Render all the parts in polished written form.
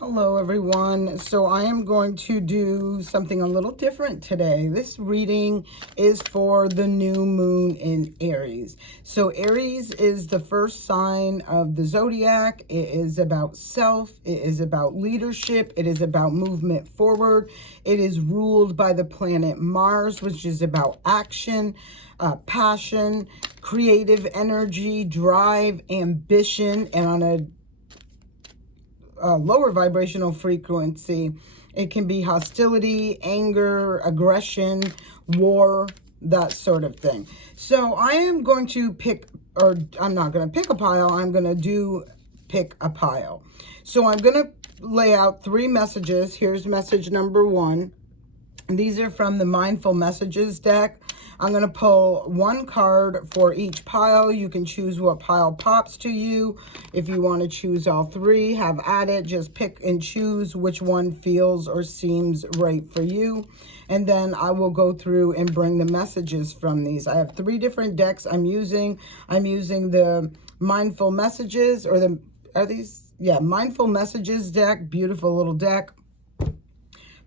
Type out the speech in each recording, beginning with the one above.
Hello everyone. So I am going to do something a little different today. This reading is for the new moon in Aries. So Aries is the first sign of the zodiac. It is about self. It is about leadership. It is about movement forward. It is ruled by the planet Mars, which is about action, passion, creative energy, drive, ambition, and on a lower vibrational frequency, it can be hostility, anger, aggression, war, that sort of thing. So I am going to pick, or I'm not going to pick a pile, I'm going to pick a pile. So I'm going to lay out 3 messages. Here's message number 1. These are from the Mindful Messages deck. I'm going to pull 1 card for each pile. You can choose what pile pops to you. If you want to choose all 3, have at it. Just pick and choose which one feels or seems right for you. And then I will go through and bring the messages from these. I have 3 different decks I'm using. I'm using the Mindful Messages, or the, are these? Yeah, Mindful Messages deck. Beautiful little deck.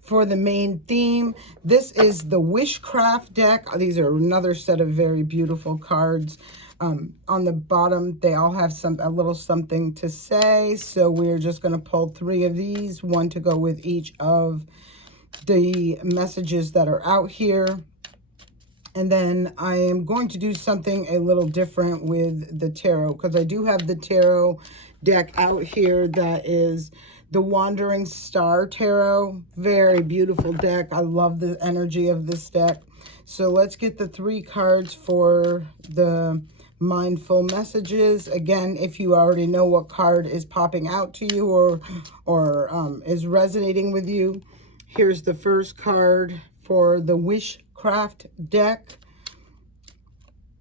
For the main theme, this is the Wishcraft deck. These are another set of very beautiful cards. On the bottom, they all have a little something to say. So we're just going to pull 3 of these, 1 to go with each of the messages that are out here. And then I am going to do something a little different with the tarot, because I do have the tarot deck out here that is the Wandering Star Tarot. Very beautiful deck. I love the energy of this deck. So let's get the 3 cards for the Mindful Messages. Again, if you already know what card is popping out to you or is resonating with you, here's the first card for the Wishcraft deck.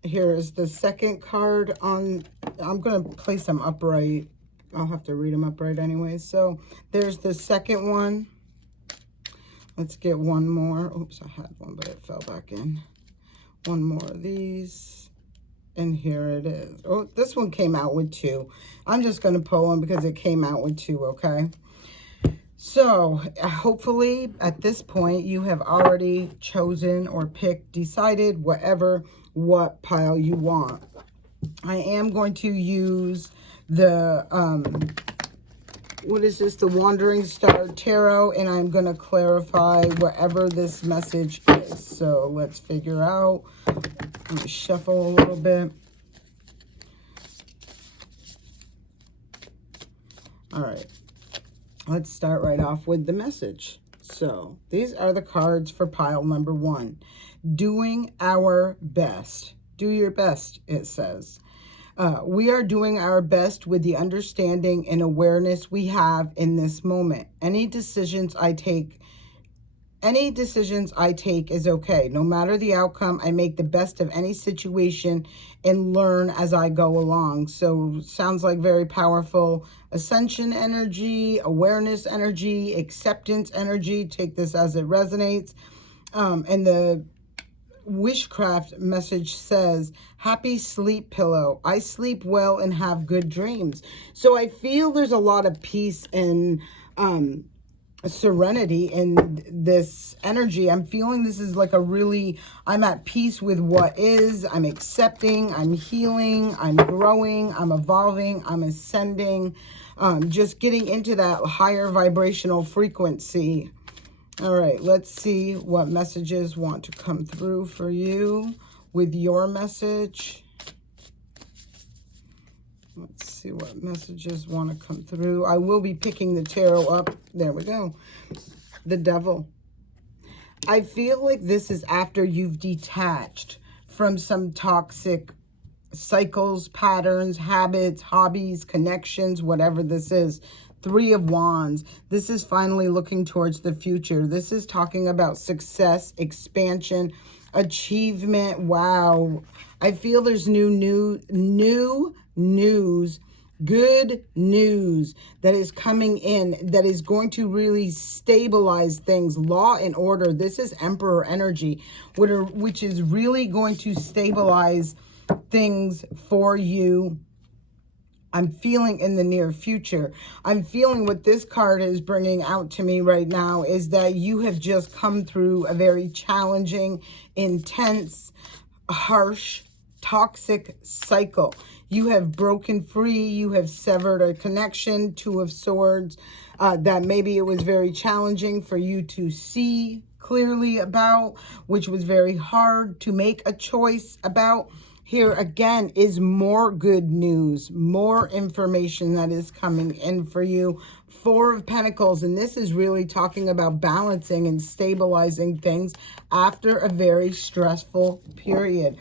Here is the second card on, I'm going to place them upright. I'll have to read them upright anyway. So there's the second one. Let's get 1 more. Oops, I had one, but it fell back in. 1 more of these. And here it is. Oh, this one came out with 2. I'm just going to pull them because it came out with 2, okay? So hopefully at this point you have already chosen or picked, decided, what pile you want. I am going to use the, what is this? The Wandering Star Tarot, and I'm going to clarify wherever this message is. So let's figure out. Let me shuffle a little bit. All right. Let's start right off with the message. So these are the cards for pile number 1. Doing our best. Do your best, it says. We are doing our best with the understanding and awareness we have in this moment. Any decisions I take is okay. No matter the outcome, I make the best of any situation and learn as I go along. So sounds like very powerful ascension energy, awareness energy, acceptance energy. Take this as it resonates. And the Wishcraft message says, happy sleep pillow. I sleep well and have good dreams. So I feel there's a lot of peace and serenity in this energy. I'm feeling this is like I'm at peace with what is. I'm accepting, I'm healing, I'm growing, I'm evolving, I'm ascending, just getting into that higher vibrational frequency. All right, let's see what messages want to come through for you with your message. Let's see what messages want to come through. I will be picking the tarot up. There we go. The Devil. I feel like this is after you've detached from some toxic cycles, patterns, habits, hobbies, connections, whatever this is. 3 of Wands. This is finally looking towards the future. This is talking about success, expansion, achievement. Wow. I feel there's new news, good news that is coming in that is going to really stabilize things. Law and order. This is Emperor energy, which is really going to stabilize things for you I'm feeling in the near future. I'm feeling what this card is bringing out to me right now is that you have just come through a very challenging, intense, harsh, toxic cycle. You have broken free. You have severed a connection, Two of Swords, that maybe it was very challenging for you to see clearly about, which was very hard to make a choice about. Here again is more good news, more information that is coming in for you. Four of Pentacles, and this is really talking about balancing and stabilizing things after a very stressful period.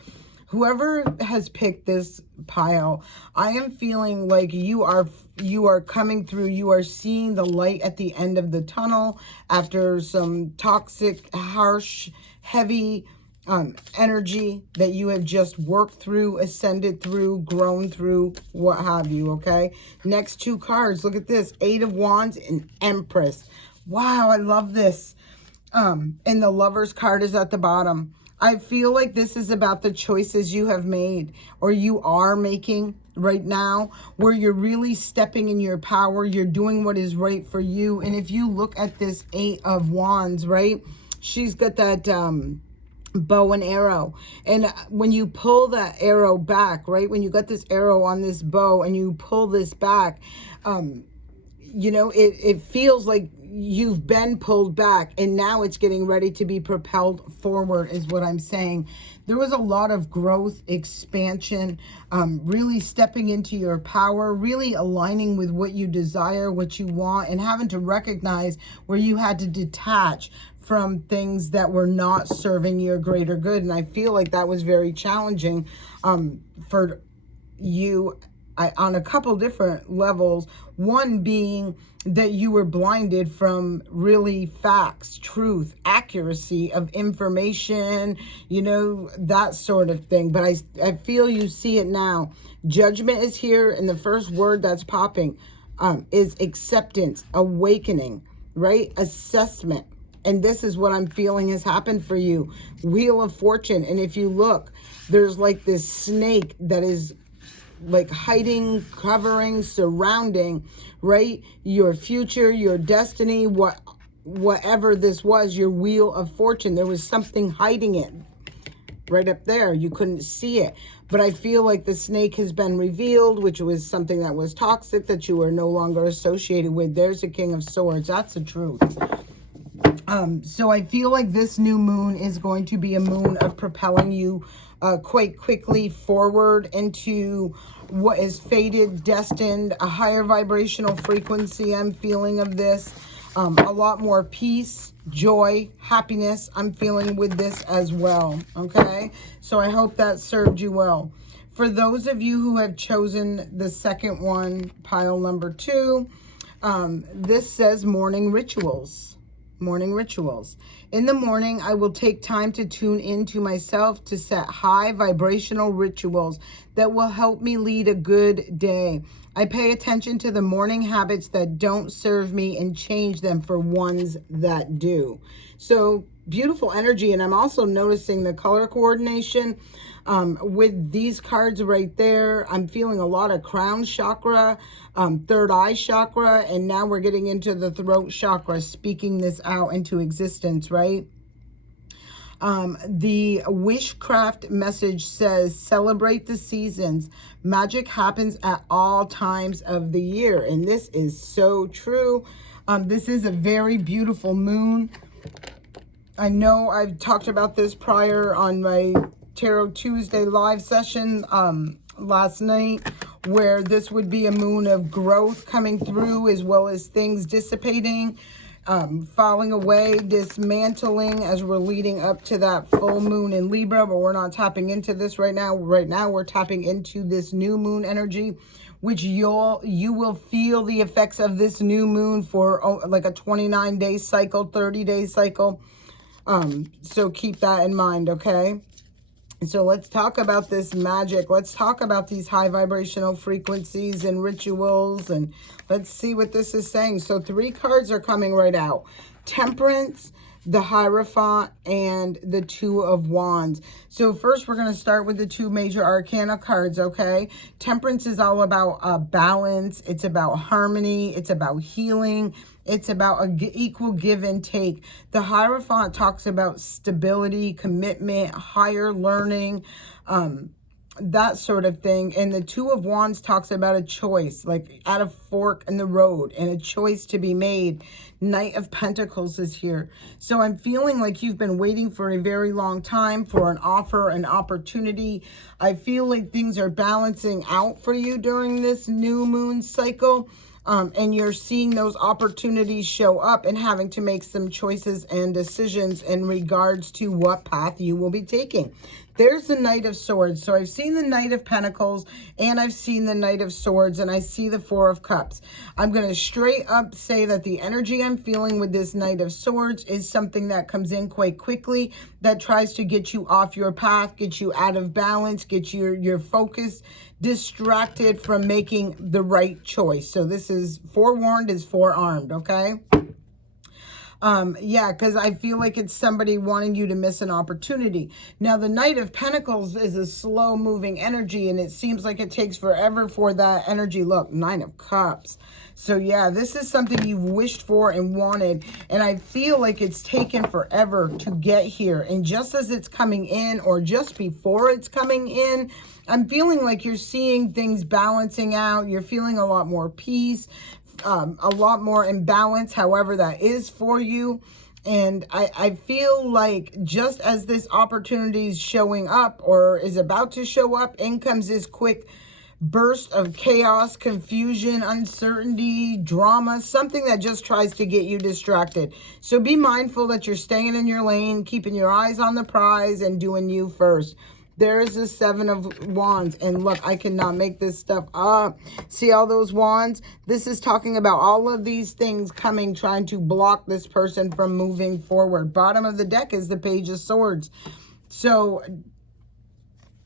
Whoever has picked this pile, I am feeling like you are coming through. You are seeing the light at the end of the tunnel after some toxic, harsh, heavy energy that you have just worked through, ascended through, grown through, what have you, okay? Next two cards, look at this, Eight of Wands and Empress. Wow, I love this. And the Lover's card is at the bottom. I feel like this is about the choices you have made or you are making right now, where you're really stepping in your power. You're doing what is right for you. And if you look at this Eight of Wands, right, she's got that bow and arrow, and when you pull that arrow back, right, when you got this arrow on this bow and you pull this back, you know, it feels like you've been pulled back and now it's getting ready to be propelled forward is what I'm saying. There was a lot of growth, expansion, really stepping into your power, really aligning with what you desire, what you want, and having to recognize where you had to detach from things that were not serving your greater good. And I feel like that was very challenging for you on a couple different levels. One being that you were blinded from really facts, truth, accuracy of information, you know, that sort of thing. But I feel you see it now. Judgment is here, and the first word that's popping is acceptance, awakening, right? Assessment. And this is what I'm feeling has happened for you. Wheel of Fortune. And if you look, there's like this snake that is like hiding, covering, surrounding, right? Your future, your destiny, whatever this was, your Wheel of Fortune. There was something hiding it right up there. You couldn't see it. But I feel like the snake has been revealed, which was something that was toxic that you are no longer associated with. There's a King of Swords. That's the truth. So I feel like this new moon is going to be a moon of propelling you quite quickly forward into what is fated, destined, a higher vibrational frequency. I'm feeling of this. A lot more peace, joy, happiness I'm feeling with this as well, okay? So I hope that served you well. For those of you who have chosen the second one, pile number 2, this says morning rituals. Morning rituals. In the morning, I will take time to tune into myself to set high vibrational rituals that will help me lead a good day. I pay attention to the morning habits that don't serve me and change them for ones that do. So beautiful energy. And I'm also noticing the color coordination with these cards right there. I'm feeling a lot of crown chakra, third eye chakra, and now we're getting into the throat chakra, speaking this out into existence, right? The wishcraft message says, celebrate the seasons. Magic happens at all times of the year. And this is so true. This is a very beautiful moon. I know I've talked about this prior on my Tarot Tuesday live session last night, where this would be a moon of growth coming through, as well as things dissipating, falling away, dismantling as we're leading up to that full moon in Libra. But we're not tapping into this right now. Right now we're tapping into this new moon energy, which you will feel the effects of this new moon for like a 29-day cycle, 30-day cycle. So keep that in mind, okay? So let's talk about this magic. Let's talk about these high vibrational frequencies and rituals, and let's see what this is saying. So 3 cards are coming right out. Temperance, the Hierophant, and the Two of Wands. So first we're going to start with the two major arcana cards, okay? Temperance is all about balance. It's about harmony. It's about healing. It's about an equal give and take. The Hierophant talks about stability, commitment, higher learning, that sort of thing. And the Two of Wands talks about a choice, like at a fork in the road and a choice to be made. Knight of Pentacles is here. So I'm feeling like you've been waiting for a very long time for an offer, an opportunity. I feel like things are balancing out for you during this new moon cycle. And you're seeing those opportunities show up and having to make some choices and decisions in regards to what path you will be taking. There's the Knight of Swords. So I've seen the Knight of Pentacles and I've seen the Knight of Swords, and I see the Four of Cups. I'm going to straight up say that the energy I'm feeling with this Knight of Swords is something that comes in quite quickly, that tries to get you off your path, get you out of balance, get your focus distracted from making the right choice. So this is forewarned is forearmed, okay? Yeah, because I feel like it's somebody wanting you to miss an opportunity. Now, the Knight of Pentacles is a slow-moving energy, and it seems like it takes forever for that energy. Look, Nine of Cups. So, yeah, this is something you've wished for and wanted, and I feel like it's taken forever to get here. And just as it's coming in, or just before it's coming in, I'm feeling like you're seeing things balancing out. You're feeling a lot more peace, a lot more imbalance, however that is for you. And I feel like just as this opportunity is showing up or is about to show up, in comes this quick burst of chaos, confusion, uncertainty, drama, something that just tries to get you distracted. So be mindful that you're staying in your lane, keeping your eyes on the prize, and doing you first. There's the Seven of Wands. And look, I cannot make this stuff up. See all those wands? This is talking about all of these things coming, trying to block this person from moving forward. Bottom of the deck is the Page of Swords. So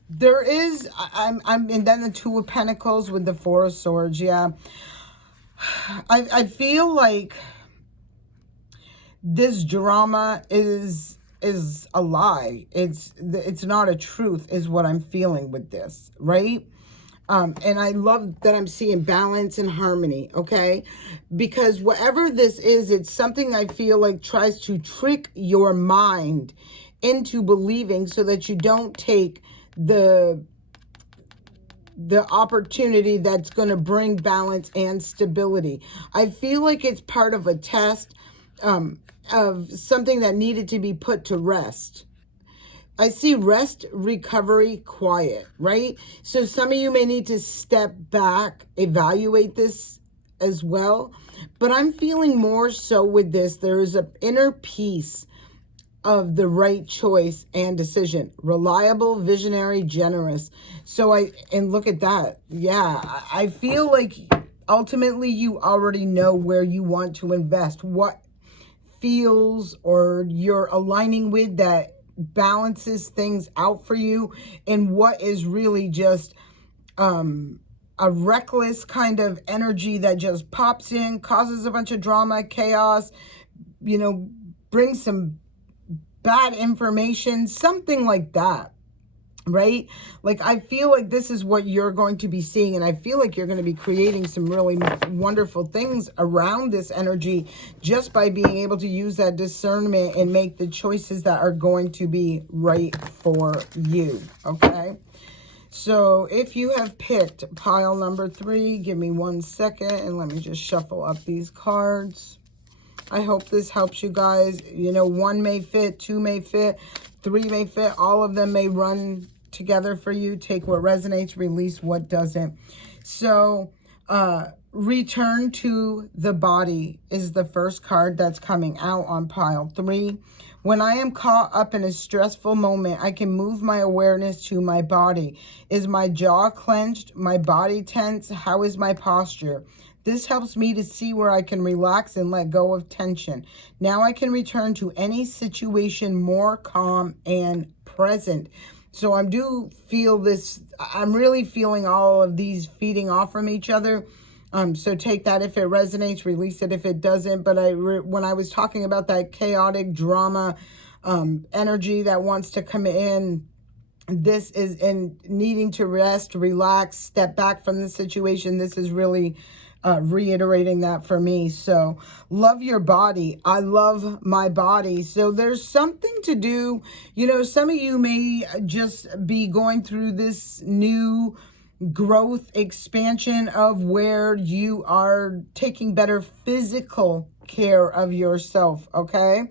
there is, and then the Two of Pentacles with the Four of Swords. Yeah. I feel like this drama is a lie. It's not a truth is what I'm feeling with this, right? And I love that I'm seeing balance and harmony, okay? Because whatever this is, it's something I feel like tries to trick your mind into believing so that you don't take the opportunity that's going to bring balance and stability. I feel like it's part of a test, of something that needed to be put to rest. I see rest, recovery, quiet, right? So some of you may need to step back, evaluate this as well. But I'm feeling more so with this, there is an inner peace of the right choice and decision. Reliable, visionary, generous. And look at that. Yeah, I feel like ultimately you already know where you want to invest, what feels or you're aligning with that balances things out for you, and what is really just a reckless kind of energy that just pops in, causes a bunch of drama, chaos, brings some bad information, something like that. Right? Like, I feel like this is what you're going to be seeing, and I feel like you're going to be creating some really wonderful things around this energy just by being able to use that discernment and make the choices that are going to be right for you, okay? So if you have picked pile number 3, give me 1 second and let me just shuffle up these cards. I hope this helps you guys. 1 may fit, 2 may fit, 3 may fit. All of them may run together for you. Take what resonates, release what doesn't. So return to the body is the first card that's coming out on pile 3. When I am caught up in a stressful moment, I can move my awareness to my body. Is my jaw clenched? My body tense? How is my posture? This helps me to see where I can relax and let go of tension. Now I can return to any situation more calm and present. So I do feel this, I'm really feeling all of these feeding off from each other. So take that if it resonates, release it if it doesn't. But when I was talking about that chaotic drama energy that wants to come in, this is in needing to rest, relax, step back from the situation. This is really reiterating that for me. So love your body. I love my body. So there's something to do. You know, some of you may just be going through this new growth, expansion of where you are taking better physical care of yourself, okay?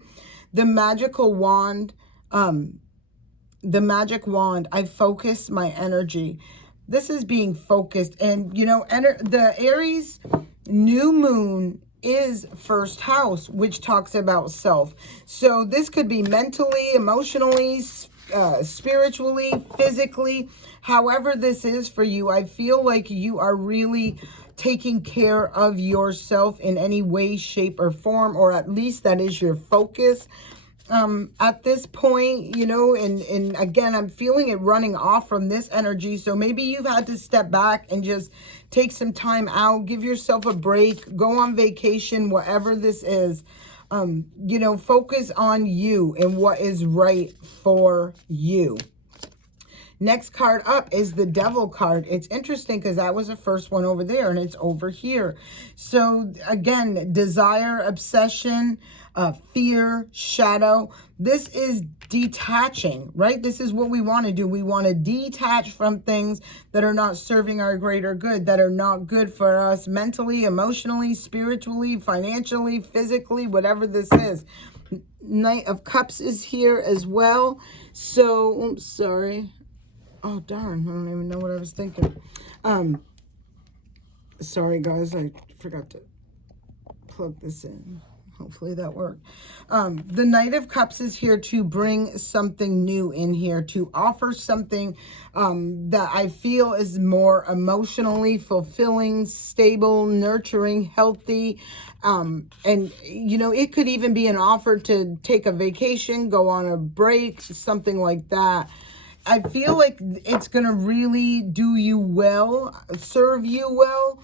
The magical wand, the magic wand, I focus my energy. This is being focused. And, you know, the Aries new moon is first house, which talks about self. So this could be mentally, emotionally, spiritually, physically, however this is for you. I feel like you are really taking care of yourself in any way, shape, or form, or at least that is your focus at this point, you know. And again, I'm feeling it running off from this energy. So maybe you've had to step back and just take some time out, give yourself a break, go on vacation, whatever this is. You know, focus on you and what is right for you. Next card up is the Devil card. It's interesting because that was the first one over there and it's over here. So again, desire, obsession, fear, shadow. This is detaching, right? This is what we want to do. We want to detach from things that are not serving our greater good, that are not good for us mentally, emotionally, spiritually, financially, physically, whatever this is. Knight of Cups is here as well. So, oops, sorry. Oh, darn. I don't even know what I was thinking. Sorry, guys. I forgot to plug this in. Hopefully that worked. The Knight of Cups is here to bring something new in here, to offer something that I feel is more emotionally fulfilling, stable, nurturing, healthy. And, you know, it could even be an offer to take a vacation, go on a break, something like that. I feel like it's going to really do you well, serve you well,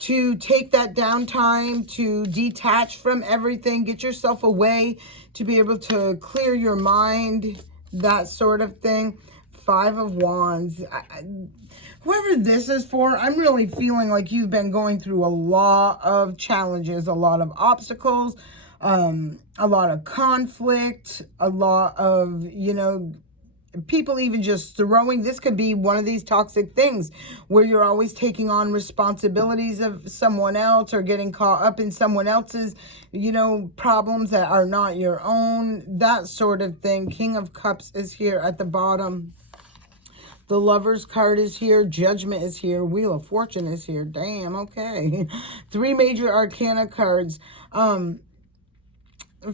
to take that downtime, to detach from everything, get yourself away, to be able to clear your mind, that sort of thing. Five of Wands. Whoever this is for, I'm really feeling like you've been going through a lot of challenges, a lot of obstacles, a lot of conflict, a lot of, you know, people even just throwing, this could be one of these toxic things where you're always taking on responsibilities of someone else or getting caught up in someone else's, you know, problems that are not your own, that sort of thing. King of Cups is here at the bottom. The Lovers card is here. Judgment is here. Wheel of Fortune is here. Damn, okay. Three major arcana cards.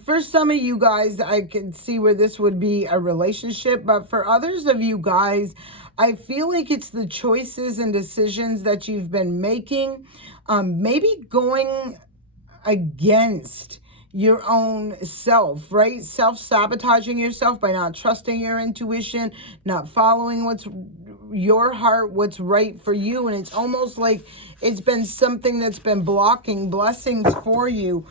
For some of you guys, I can see where this would be a relationship, but for others of you guys, I feel like it's the choices and decisions that you've been making, maybe going against your own self, right? Self-sabotaging yourself by not trusting your intuition, not following what's your heart, what's right for you. And it's almost like it's been something that's been blocking blessings for you.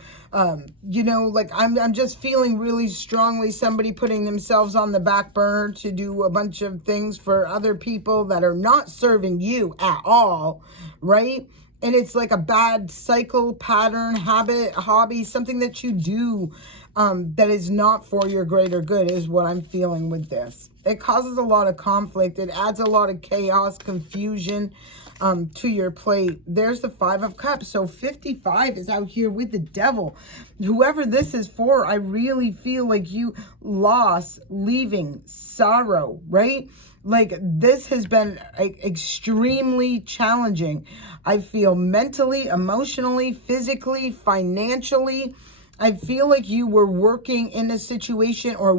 You know, like I'm just feeling really strongly somebody putting themselves on the back burner to do a bunch of things for other people that are not serving you at all, right? And it's like a bad cycle, pattern, habit, hobby, something that you do that is not for your greater good is what I'm feeling with this. It causes a lot of conflict. It adds a lot of chaos, confusion to your plate. There's the Five of Cups. So 55 is out here with the Devil. Whoever this is for, I really feel like you loss, leaving, sorrow, right? Like this has been extremely challenging. I feel mentally, emotionally, physically, financially. I feel like you were working in a situation or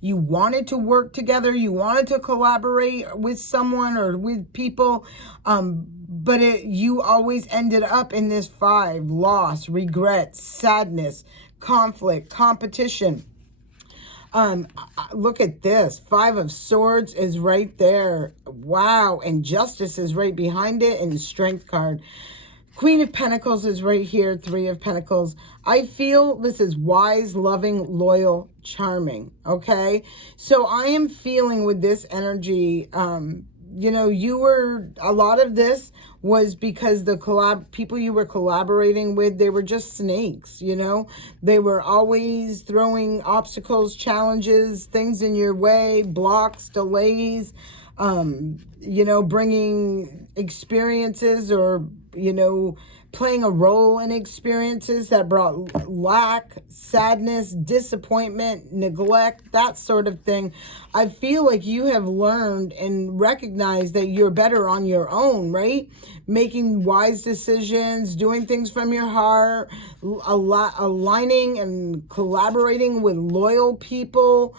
you wanted to work together, you wanted to collaborate with someone or with people, but you always ended up in this five: loss, regret, sadness, conflict, competition. Look at this. Five of Swords is right there. Wow. And Justice is right behind it, and the Strength card. Queen of Pentacles is right here, Three of Pentacles. I feel this is wise, loving, loyal, charming, okay? So I am feeling with this energy, you know, a lot of this was because the people you were collaborating with, they were just snakes, you know? They were always throwing obstacles, challenges, things in your way, blocks, delays, you know, bringing experiences or, you know, playing a role in experiences that brought lack, sadness, disappointment, neglect, that sort of thing. I feel like you have learned and recognized that you're better on your own, right? Making wise decisions, doing things from your heart, aligning and collaborating with loyal people,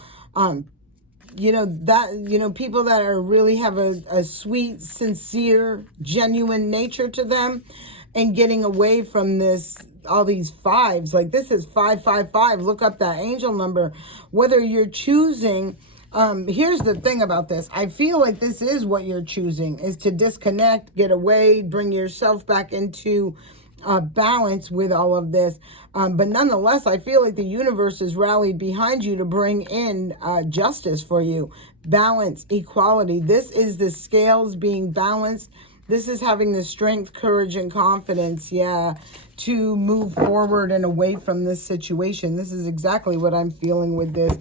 you know, people that are really have a sweet, sincere, genuine nature to them, and getting away from all these fives. Like this is 555. Look up that angel number. Whether you're choosing, here's the thing about this. I feel like this is what you're choosing, is to disconnect, get away, bring yourself back into balance with all of this. But nonetheless, I feel like the universe is rallied behind you to bring in justice for you. Balance, equality. This is the scales being balanced. This is having the strength, courage, and confidence, to move forward and away from this situation. This is exactly what I'm feeling with this.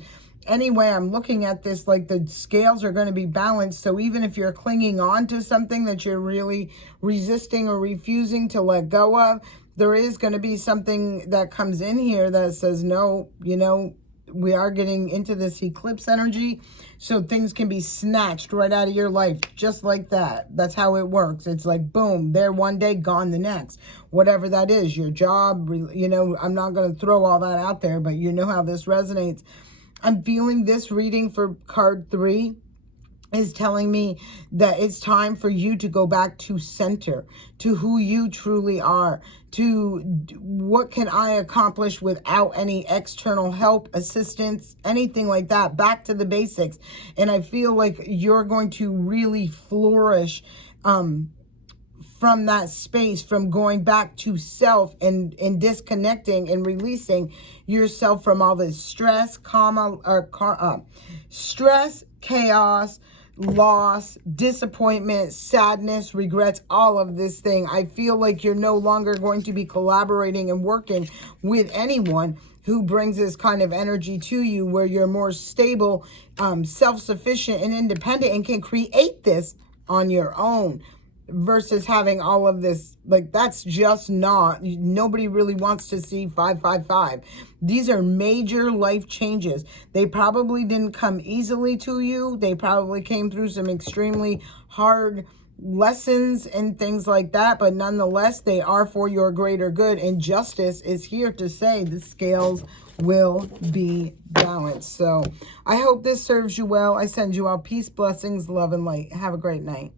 Anyway, I'm looking at this like the scales are going to be balanced. So even if you're clinging on to something that you're really resisting or refusing to let go of, there is going to be something that comes in here that says, no, you know, we are getting into this eclipse energy. So things can be snatched right out of your life, just like that. That's how it works. It's like, boom, there one day, gone the next. Whatever that is, your job, you know, I'm not going to throw all that out there, but you know how this resonates. I'm feeling this reading for card 3 is telling me that it's time for you to go back to center, to who you truly are, to what can I accomplish without any external help, assistance, anything like that, back to the basics. And I feel like you're going to really flourish from that space, from going back to self and disconnecting and releasing yourself from all this stress, stress, chaos, loss, disappointment, sadness, regrets, all of this thing. I feel like you're no longer going to be collaborating and working with anyone who brings this kind of energy to you, where you're more stable, self-sufficient, and independent, and can create this on your own. Versus having all of this, like, that's just not, nobody really wants to see 555. These are major life changes. They probably didn't come easily to you. They probably came through some extremely hard lessons and things like that, but nonetheless, they are for your greater good, and justice is here to say the scales will be balanced. So I hope this serves you well. I send you all peace, blessings, love, and light. Have a great night.